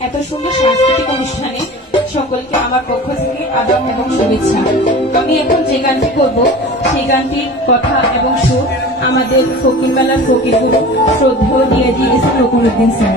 এত সুন্দর সাংস্কৃতিক অনুষ্ঠানে সকলকে আমার পক্ষ থেকে আদাব এবং শুভেচ্ছা। আমি এখন যে গানটি করব সেই গানটির কথা এবং সুর আমাদের ফকির মেলার ফকির গুরু শ্রদ্ধেয় DIG S M Rokunuddin sir.